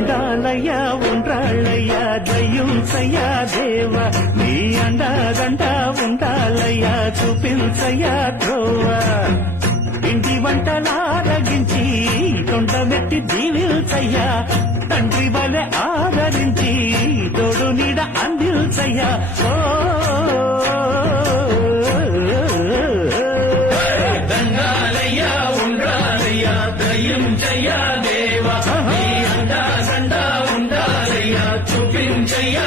ఉండాలయ్యా ఉండాలయ్యా దయ్యుంచయ్యా దేవ నీ అండగంట ఉండాలయ్యా చూపించయ్యా త్రోవ ఇంటి వంటలారగించి తొండమెత్తి దీవిల్చయ్యా తండ్రి వలె ఆదరించి తోడు నీడ అందిల్చయ్యా ఓ దండాలయ్యా ఉండాలయ్యా దయ్యుంచయ్యా దేవ నీ అండా సండా ఉండాలయ్యా చూపించయ్యా